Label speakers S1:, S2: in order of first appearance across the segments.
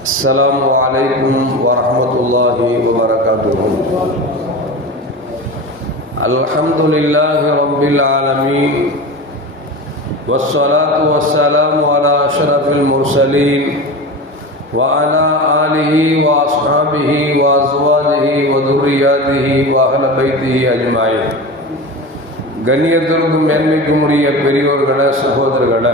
S1: السلام عليكم ورحمة الله وبركاته الحمد لله رب العالمين والصلاة والسلام على أشرف المرسلين وعلى آله وأصحابه وأزواجه وذرياته وأهل بيته أجمعين கண்ணியத்திற்கும் மேன்மைக்கும் உரிய பெரியோர்களே சகோதரர்களே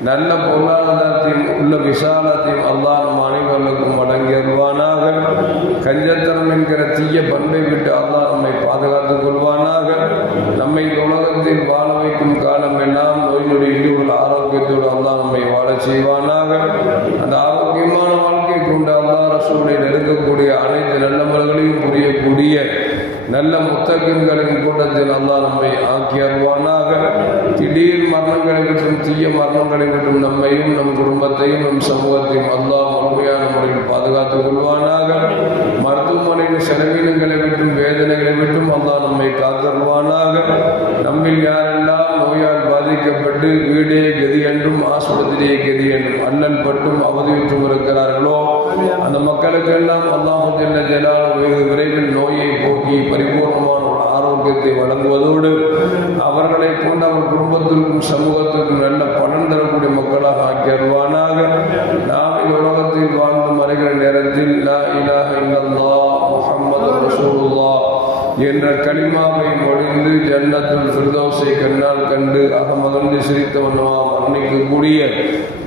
S1: நல்ல பொருளாதாரத்தையும் உள்ள விசாலத்தையும் அல்லாஹ் நம் அனைவர்களுக்கும் வழங்கி கஞ்சத்தனம் என்கிற தீய பண்பை விட்டு அல்லாஹ் நம்மை பாதுகாத்துக் கொள்வானாக. நம்மை உலகத்தில் வாழ வைக்கும் காலம் எல்லாம் நோய் நொடி இழிவுகள் ஆரோக்கியத்தோடு அல்லாஹ் நம்மை வாழ செய்வானாக. அந்த ஆரோக்கியமான வாழ்க்கை கொண்டு அல்லாஹ் ரசூலை நெருங்கக்கூடிய அனைத்து நல்லமல்களையும் புரியக்கூடிய நல்ல முத்தகங்களின் கூட்டத்தில் அல்லா நம்மை ஆக்கி அருவானாக திடீர் மரணங்களை விட்டும் தீய மரணங்களை விட்டும் நம்மையும் நம் குடும்பத்தையும் நம் சமூகத்தையும் அல்லா முழுமையான முறையில் பாதுகாத்துக் கொள்வானாக. மருத்துவமனையின் செலவினங்களை விட்டும் வேதனைகளை விட்டும் அல்லா நம்மை காத்தருவானாக நம்மில் யாரெல்லாம் நோயால் பாதிக்கப்பட்டு வீடே கதி என்றும் ஆஸ்பத்திரியே கதி என்றும் அண்ணன் பட்டும் அவதியுற்றும் இருக்கிறார்களோ அந்த மக்களுக்கெல்லாம் அல்லாஹு ஜல்ல ஜலால் வெகு விரைவில் நோயை போக்கி பரிபூர்ணமான ஒரு ஆரோக்கியத்தை வழங்குவதோடு அவர்களை கொண்டு அவர் குடும்பத்திற்கும் சமூகத்திற்கும் நல்ல பலன் தரக்கூடிய மக்களாக ஆக்கியருவானாக நாம் உலகத்தில் வாழ்ந்து மறைகிற நேரத்தில் லா இலாஹ இல்லல்லாஹ் முஹம்மது ரசூலுல்லாஹ் என்ற களிமாவை மொழிந்து ஜன்னத்தில் சிறுதோசை கண்ணால் கண்டு அகமகந்து சிரித்தவனமா. மரணிக்கக்கூடிய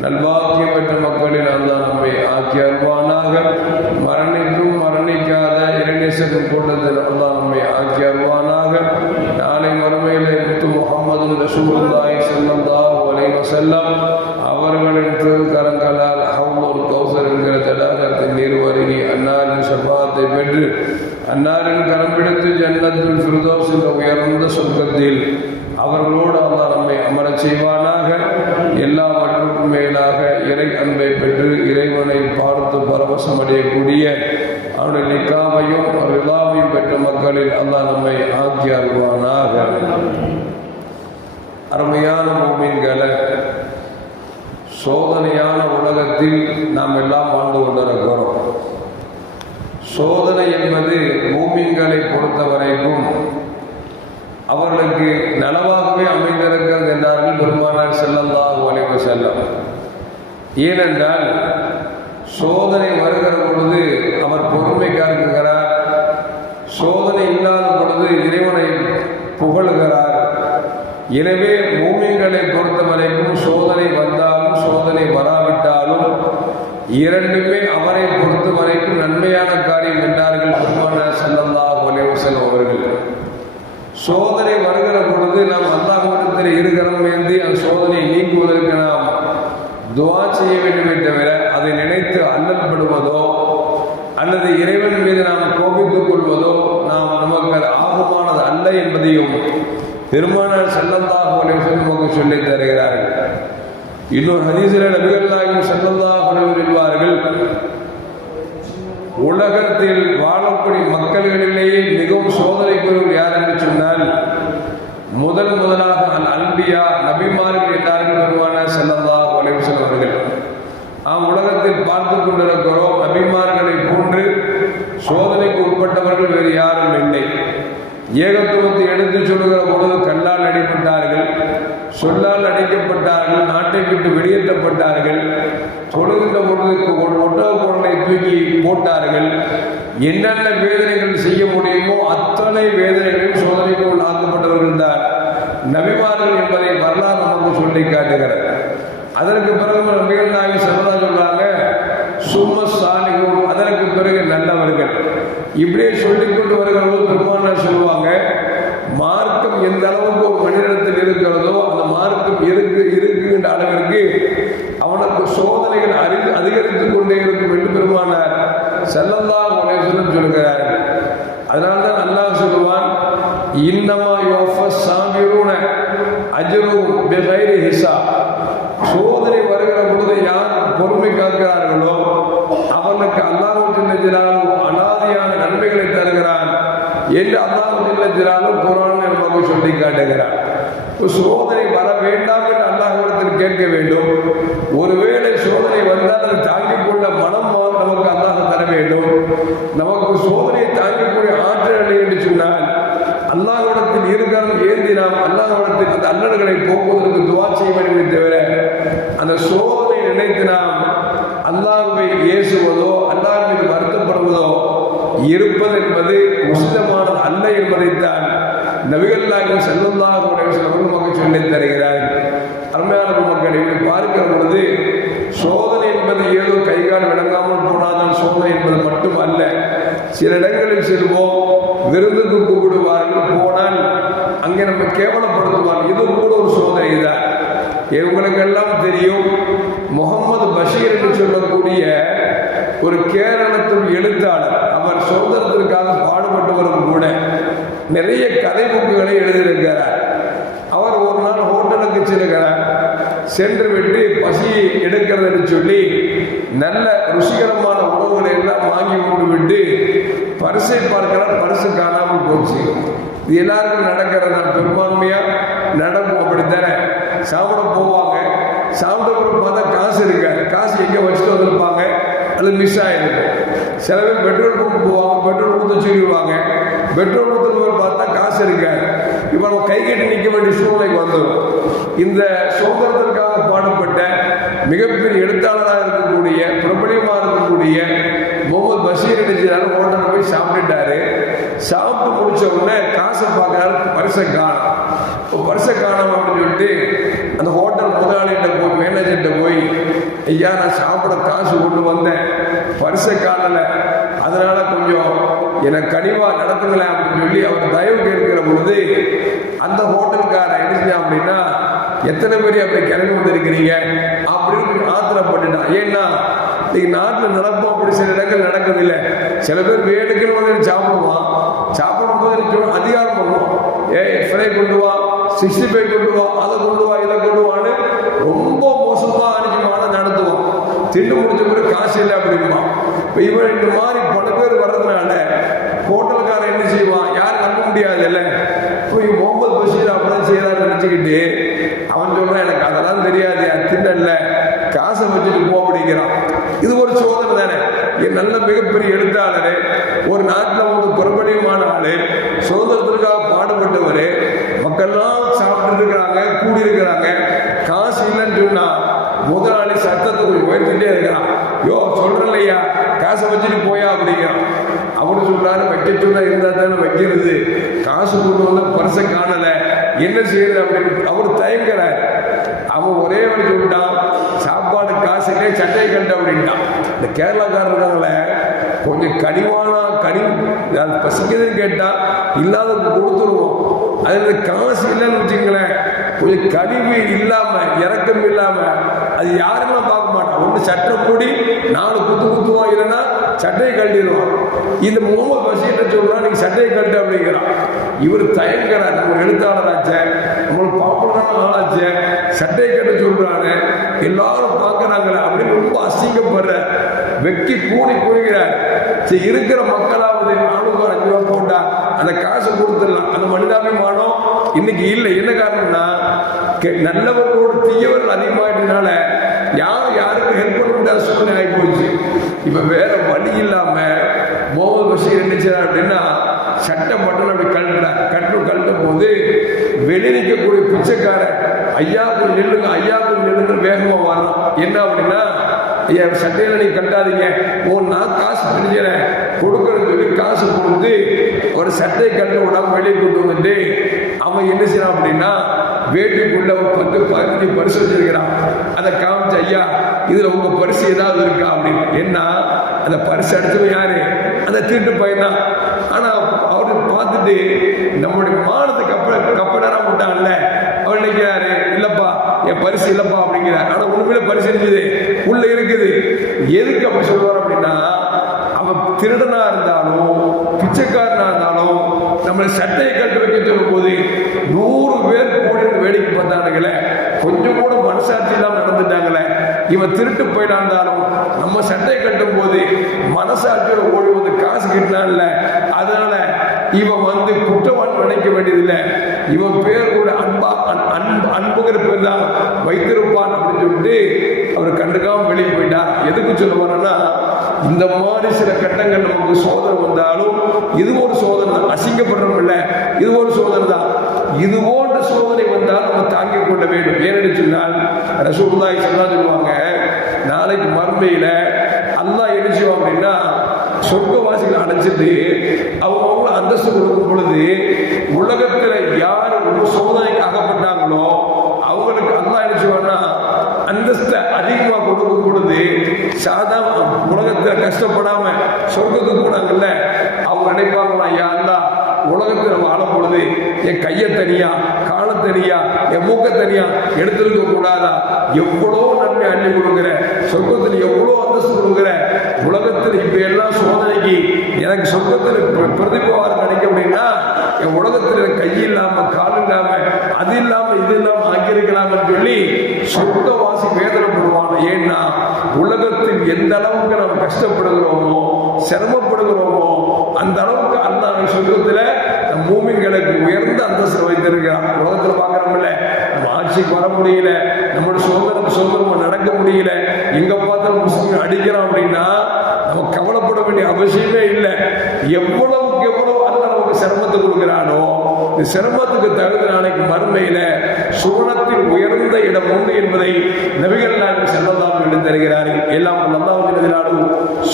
S1: நல்வாக்கியம் பெற்ற மக்களில் அந்த நம்மை ஆக்கி அருவானாக மரணிக்கும் மரணிக்காத இறைநேசத்தின் கூட்டத்தில் அந்த நம்மை ஆக்கி அருவானாக நாளை மறுமையிலே முத்து முகமது ரசூல்லாய் ஸல்லல்லாஹு அலைஹி செல்லம் அவர்களின் திருக்கரங்களால் ஹவுலுல் கௌசர் என்கிற தடாகத்தின் நீர் வருகி அன்னாரின் சபாத்தை பெற்று அன்னாரின் ஜன்னத்தில் ஃபிர்தௌஸ் என்ற உயர்ந்த சொர்க்கத்தில் அவர்களோடு அல்லாஹ் நம்மை அமரச் செய்வானாக. எல்லாவற்றுக்கும் மேலாக இறை அன்பை பெற்று இறைவனை பார்த்து பரவசம் அடையக்கூடிய அவருடைய நிக்காவையும் விழாவையும் பெற்ற மக்களில் அல்லாஹ் நம்மை ஆக்கி அருவானாக அருமையான மூமின்களை சோதனையான உலகத்தில் நாம் எல்லாம் வாழ்ந்து கொண்டிருக்கிறோம் சோதனை என்பது மூமின்களை பொறுத்தவரைக்கும் அவர்களுக்கு நலவாகவே அமைந்திருக்கிறது என்றார்கள் பெருமானார் செல்லந்தாக வளைவு செல்லம் ஏனென்றால் சோதனை வருகிற பொழுது அவர் பொறுமை காக்குகிறார் சோதனை இல்லாத பொழுது இறைவனை புகழுகிறார். எனவே மூமியங்களை பொறுத்த வரைக்கும் சோதனை வந்தாலும் சோதனை வராவிட்டாலும் இரண்டுமே அவரை பொறுத்தவரைக்கும் நன்மையான காரியம் என்றார்கள். செல்லந்தாக அவர்கள் சோதனை வருகிற பொழுது நாம் அல்லாஹிடத்தில் இருக்கிறோம் ஏந்தி அந்த சோதனை நீக்குவதற்கு நாம் துவா செய்ய வேண்டுமே தவிர அதை நினைத்து அல்லல்படுவதோ அல்லது இறைவன் மீது நாம் கோபித்துக் கொள்வதோ நாம் நமக்கு ஆபமானது அல்ல என்பதையும் பெருமானார் செல்லந்தாக நமக்கு சொல்லித் தருகிறார்கள். இன்னொரு ஹதீசில நபிகள்லாயும் செல்லந்தாக சொல்வார்கள் உலகத்தில் அப்படி மக்கள்களிலேயே மிகவும் சோதனைக்குரியவர் யார் என்று சொன்னால் முதல் முதலாக அல் அன்பியா நபிமார்கள் எல்லாருக்கும் பெருமான செல்லல்லா வளைவு அவர்கள். நாம் உலகத்தில் பார்த்து கொண்டிருக்கிறோம் நபிமார்களை போன்று சோதனைக்கு உட்பட்டவர்கள் வேறு யாரும் இல்லை. ஏகத்துவத்தை எடுத்து சொல்லுகிற பொழுது கல்லால் அடிப்பட்டார்கள் சொல்லால் அடிக்கப்பட்டார்கள் நாட்டை விட்டு வெளியேற்றப்பட்டார்கள். தொழுகின்ற பொழுது ஒட்டக தூக்கி போட்டார்கள். என்னென்ன வேதனைகள் செய்ய முடியுமோ அத்தனை வேதனைகளையும் சோதனைக்கு உள்ளாக்கப்பட்டவர்கள் தான் நபிமார்கள் என்பதை வரலாறு நமக்கு சொல்லி காட்டுகிறார் அதற்கு பிறகு நபிகள் நாயகி சரதா சொல்றாங்க சும்ம சாலிகும் அதற்கு பிறகு நல்லவர்கள். இப்படியே சொல்லிக்கொண்டு வருகிற போது பெருமானார் சொல்லுவாங்க மார்க்கம் எந்த அளவுக்கு ஒரு மனிதனத்தில் இருக்கிறதோ அந்த மார்க்கம் இருக்கு இருக்குகின்ற அளவிற்கு அவனுக்கு சோதனைகள் அறி அதிகரித்து கொண்டே இருக்கும் என்று அதனால்தான் அல்லாஹ் சொல்லுவான் இன்னமா யோஃப சாமியூன அஜரு பிகைரி ஹிசா சோதனை வருகிற பொழுது யார் பொறுமை காக்கிறார்களோ அவனுக்கு அல்லாஹ் அனாதியான நன்மைகளை தருகிறான் என்று அல்லாஹ் ஜில்லாலும் குரான் நமக்கு சொல்லி காட்டுகிறான் சோதனை வர வேண்டாம் என்று அல்லாஹிடத்தில் கேட்க வேண்டும். ஒருவேளை சோதனை வந்தால் அதை தாங்கிக் கொள்ள மனம் நமக்கு அல்லாஹ் தர வேண்டும். நமக்கு சோதனையை தாங்கக்கூடிய ஆற்றல் இல்லை என்று சொன்னால் அல்லாஹிடத்தில் இருக்கிறது ஏந்தி நாம் அல்லாஹிடத்தில் அந்த அல்லல்களை போக்குவதற்கு துவா செய்ய வேண்டும் தவிர அந்த சோதனை நினைத்து நாம் அல்லாஹுவை ஏசுவதோ அல்லாஹ் மீது வருத்தப்படுவதோ இருப்பது என்பது உசிதமானது அல்ல என்பதைத்தான் நபிகள்லாகும் செல்லுல்லாஹ் அவர்கள் மக்கள் சொல்லி தருகிறார். அருமையான மக்களை பார்க்கிற பொழுது சோதனை என்பது ஏதோ கைகால் விளங்காமல் போனாதான் சோதனை என்பது மட்டும் அல்ல சில இடங்களில் செல்வோம் விருந்துக்கு கூப்பிடுவார்கள் போனால் அங்கே நம்ம கேவலப்படுத்துவார் இது கூட ஒரு சோதனை தான். உங்களுக்கு எல்லாம் தெரியும் முகமது பஷீர் என்று சொல்லக்கூடிய ஒரு கேரளத்தில் எழுத்தாளர். அவர் சுதந்திரத்திற்காக பாடுபட்டவரும் கூட நிறைய கதை புக்குகளை எழுதியிருக்கிறார். அவர் ஒரு நாள் ஹோட்டலுக்கு செல்கிறார். சென்று விட்டு பசியை எடுக்கிறதுன்னு சொல்லி நல்ல ருசிகரமான உணவுகளை எல்லாம் வாங்கி கொண்டு விட்டு பரிசை பார்க்கிறார் பரிசு காணாமல் போச்சு. இது எல்லாருக்கும் நடக்கிறது நான் பெரும்பான்மையா நடக்கும் அப்படித்தானே? சாப்பிட போவாங்க. சாப்பிட்ட பார்த்தா காசு இருக்காது காசு எங்கே வச்சுட்டு வந்திருப்பாங்க? அது மிஸ் ஆகிருக்கும் சில பேர் பெட்ரோல் பம்ப் போவாங்க பெட்ரோல் கொடுத்து சொல்லிடுவாங்க பெட்ரோல் கொடுத்து பார்த்தா காசு இருக்காது இப்போ நம்ம கை கட்டி நிற்க வேண்டிய சூழ்நிலைக்கு வந்துடும் இந்த சுதந்திரத்திற்காக பாடப்பட்ட மிகப்பெரிய எழுத்தாளராக இருக்கக்கூடிய பிரபலியமாக இருக்கக்கூடிய முகமது பஷீர் நினைச்சாரு ஹோட்டலில் போய் சாப்பிட்டுட்டாரு. சாப்பிட்டு முடிச்ச உடனே காசை பார்க்கறாரு பரிசை காணும் இப்போ பரிசை காணும் அப்படின்னு சொல்லிட்டு அந்த ஹோட்டல் முதலாளிகிட்ட போய் மேனேஜர்கிட்ட போய் ஐயா நான் சாப்பிட காசு கொண்டு வந்தேன். பரிசை காணலை அதனால கொஞ்சம் எனக்கு கனிவா நடத்துங்களேன் அப்படின்னு சொல்லி அவர் தயவு கேட்கிற பொழுது அந்த ஹோட்டல்காரன் என்ன செஞ்சான் அப்படின்னா எத்தனை பேர் அப்படி கிளம்பி வந்திருக்கிறீங்க? அப்படின்னு ஆத்திரப்பட்டுட்டான் ஏன்னா இன்னைக்கு நாட்டில் நடப்போம் அப்படி சில இடங்கள் நடக்குதில்லை. சில பேர் வேணுக்குன்னு வந்து சாப்பிடுவான். சாப்பிடும் போது அதிகாரம் பண்ணுவோம் ஏ ஃப்ரை கொண்டு வா சிக்ஸ்டி ஃபைவ் கொண்டு வா அதை கொண்டு வா இதை கொண்டு வான்னு ரொம்ப மோசமாக அனுப்பிமான நடத்துவோம் திண்டு முடிச்ச பிறகு காசு இல்லை அப்படிமா இப்போ இவன் இந்த மாதிரி பல பேர் வர்றதுனால ஹோட்டல்காரன் என்ன செய்வான்? யாரும் நம்ப முடியாது இல்லை இப்போ இவன் முகமது பஷீர் அப்படிதான் செய்யறாரு நினச்சிக்கிட்டு எனக்கு அதெல்லாம் தெரியாது திண்டல்ல காசை வச்சுட்டு போ அப்படிங்கிறான். இது ஒரு சோதனை தானே. என் நல்ல மிகப்பெரிய எழுத்தாளர் ஒரு நாட்டில் வந்து பிரபலியமான ஆளு சுதந்திரத்திற்காக பாடுபட்டவர் மக்கள்லாம் சாப்பிட்டு இருக்கிறாங்க கூடி இருக்கிறாங்க காசு இல்லைன்னு சொன்னா முதலாளி சத்தத்தை கொஞ்சம் உயர்த்திட்டே இருக்கிறான். யோ சொல்றேன் இல்லையா? காசை வச்சுட்டு போயா அப்படிங்கிறான். அவரு சொல்றாரு வைக்க சொன்னா இருந்தா தானே வைக்கிறது. காசு கொண்டு வந்து பரிசை காணலை. என்ன செய்யறது அப்படின்னு அவர் தயங்குறார் அவன் ஒரே வழி சொல்லிட்டான் சாப்பாடு காசுக்கே சட்டை கண்டு அப்படின்ட்டான். இந்த கேரளாக்காரர் இருக்காங்களே கொஞ்சம் கனிவானா கனி அது பசிக்குதுன்னு கேட்டா இல்லாத கொடுத்துருவோம். அதில் காசு இல்லைன்னு வச்சுங்களேன் கொஞ்சம் கழிவு இல்லாம இறக்கம் இல்லாம அது யாருமே பார்க்க மாட்டான். ஒன்று சட்டை கூடி நாலு குத்து குத்துவோம் இல்லைன்னா சட்டையை கட்டிடுவான் இந்த முகமது பஷீர்ட்ட சொல்றான்? நீங்க சட்டையை கட்டு அப்படிங்கிறான். இவர் தயங்குறார். நம்ம எழுத்தாளராச்ச நம்மளுக்கு பாப்புலரான ஆளாச்ச சட்டையை கட்ட சொல்றாங்க எல்லாரும் பார்க்கறாங்களே அப்படின்னு ரொம்ப அசிங்கப்படுற வெக்கி கூடி குடிக்கிறார் சரி இருக்கிற மக்களாவது நானூறு அஞ்சு ரூபா போட்டா அந்த காசு கொடுத்துடலாம். அந்த மனிதாபிமானம் இன்னைக்கு இல்லை. என்ன காரணம்னா நல்லவர்களோடு தீயவர்கள் அதிகமாயிட்டனால யாரும் யாருக்கு ஹெல்ப் சூழ்நிலை ஆகி போச்சு. இப்ப வேற வழி இல்லாம மோகன் பஷீர் என்ன செய்றார் அப்படின்னா சட்டை மட்டும் அப்படி கழட்டுறார் கட்டு கழட்டும் போது வெளியே நிற்கக்கூடிய பிச்சைக்காரன் ஐயா கொஞ்சம் நெல்லுங்க ஐயா கொஞ்சம் நெல்லுங்க வேகமா வரணும் என்ன அப்படின்னா ஐயா சட்டையில நீ கட்டாதீங்க. ஓ நான் காசு பிடிக்கிறேன் கொடுக்கறேன்னு சொல்லி காசு கொடுத்து ஒரு சட்டையை கட்ட விடாம வெளியே கொண்டு வந்துட்டு அவன் என்ன செய்யறான் அப்படின்னா வேட்டுக்குள்ள ஒரு பத்து பதினஞ்சு பரிசு வச்சிருக்கிறான். அதை காமிச்சு ஐயா இதுல உங்க பரிசு ஏதாவது இருக்கா அப்படின்னு என்ன? அந்த பரிசு அடிச்சவன் யாரு? அந்த திருட்டு பையன் தான். ஆனா அவரு பார்த்துட்டு நம்மளுடைய மானத்தை கப்ப கப்படரா விட்டான்ல. அவர் நினைக்கிறாரு இல்லப்பா என் பரிசு இல்லப்பா அப்படிங்கிறார். ஆனா உண்மையில பரிசு இருக்குது உள்ள இருக்குது. எதுக்கு அப்படி சொல்லுவார் அப்படின்னா அவன் திருடனா இருந்தாலும் பிச்சைக்காரனா இருந்தாலும் நம்மளை சட்டையை கட்டு வைக்க சொல்லும் போது நூறு பேர் கூடி வேடிக்கை பார்த்தானுங்களே. கொஞ்சம் கூட மனசாட்சி தான் நடந்துட்டாங்களே. இவன் திருட்டு போயிடாந்தாலும் நம்ம சட்டையை கட்டும் போது மனசாட்சியோட ஓடி வந்து காசு கிட்டான்ல அதனால இவன் வந்து குற்றவான் நினைக்க வேண்டியதில்லை. இவன் பேர் கூட அன்பா அன்- அன்பு அன்புங்கிற பேர் தான் வைத்திருப்பான் அப்படின்னு சொல்லிட்டு அவர் கண்டுக்காம வெளியே போயிட்டார். எதுக்கு சொல்ல வரேன்னா இந்த மாதிரி சில கட்டங்கள் நமக்கு சோதனை வந்தாலும் இது ஒரு சோதனை தான். அசிங்கப்படுறோம் இல்லை இது ஒரு சோதனை தான். இது போன்ற சோதனை வந்தால் நம்ம தாங்கிக் கொள்ள வேண்டும். ஏன்னு சொன்னால் ரசூல்லாய் சொன்னா சொல்லுவாங்க நாளைக்கு மறுமையில அல்லா என்ன செய்வான் அப்படின்னா சொர்க்கவாசிகள் அடைச்சிட்டு அவங்க அவங்க அந்தஸ்து கொடுக்கும் பொழுது உலகத்துல யார் ஒரு சோதனைக்கு அகப்பட்டாங்களோ அவங்களுக்கு அல்லா என்ன செய்வான்னா அந்தஸ்தை அதிகமாக கொடுக்கும் பொழுது சாதா உலகத்துல கஷ்டப்படாம சொர்க்கத்துக்கு போனாங்கல்ல அவங்க நினைப்பாங்களா யா அல்லாஹ் உலகத்துல வாழும் பொழுது என் கையை தனியா கால தனியா என் மூக்க தனியா எடுத்திருக்க கூடாதா? எவ்வளோ நன்மை அள்ளி கொடுக்குற சொர்க்கத்தில் எவ்வளோ அந்தஸ்து கொடுக்குற உலகத்தில் இப்ப எல்லாம் சோதனைக்கு எனக்கு சொர்க்கத்தில் பிர- பிரதிபவாரம் கிடைக்க அப்படின்னா என் உலகத்தில் எனக்கு கை இல்லாம கால் இல்லாம அது இல்லாம இது இல்லாம ஆக்கியிருக்கலாம்னு சொல்லி சொர்க்கவாசி வேதனைப்படுவான். ஏன்னா உலகத்தில் எந்த அளவுக்கு நாம் கஷ்டப்படுகிறோமோ சிரமப்படுகிறோமோ அந்த அளவுக்கு அல்லாஹ் சொர்க்கத்தில் நம் உயர்ந்த அந்தஸ்து வைத்திருக்கிறான். ஆட்சிக்கு வர முடியல. நம்மளோட சுதந்திரம் சுதந்திரமா நடக்க முடியல. எங்க பார்த்தாலும் முஸ்லீம் அடிக்கிறோம் அப்படின்னா நம்ம கவலைப்பட வேண்டிய அவசியமே இல்லை. எவ்வளவுக்கு எவ்வளவு அல்ல நமக்கு சிரமத்தை கொடுக்கிறானோ இந்த சிரமத்துக்கு தகுந்த நாளைக்கு மறுமையில சுவனத்தில் உயர்ந்த இடம் உண்டு என்பதை நபிகள் நாயகம் செல்லலாம் என்று தருகிறார்கள். எல்லாம் அல்லாஹ்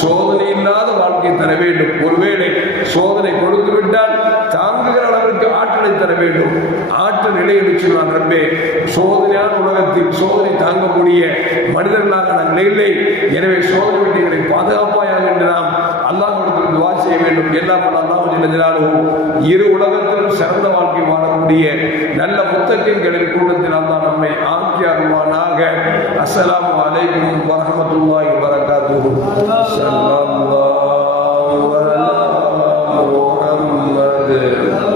S1: சோதனை இல்லாத வாழ்க்கை தர வேண்டும். ஒருவேளை சோதனை கொடுத்து விட்டால் தாங்குகிற ஆற்றலை தர வேண்டும். ஆற்றல் நிலையை வச்சுள்ளான் ரப்பே சோதனையான உலகத்தில் சோதனை தாங்கக்கூடிய முடிய மனிதர்களாக நாங்கள் இல்லை எனவே சோதனை விட்டுகளை பாதுகாப்பாயாக என்று நாம் அல்லாஹிடத்தில் துவா செய்ய வேண்டும். எல்லாம் அல்லாஹினாலும் இரு உலகத்திலும் சிறந்த வாழ்க்கை வாழக்கூடிய நல்ல முத்தக்கின்களின் கூட்டத்தில் அல்லா நம்மை ஆக்கியாருவானாக. அஸ்லாம் வலைக்கும் வரமத்துல்லாஹி வரகாத்து அல்லாஹ் محمد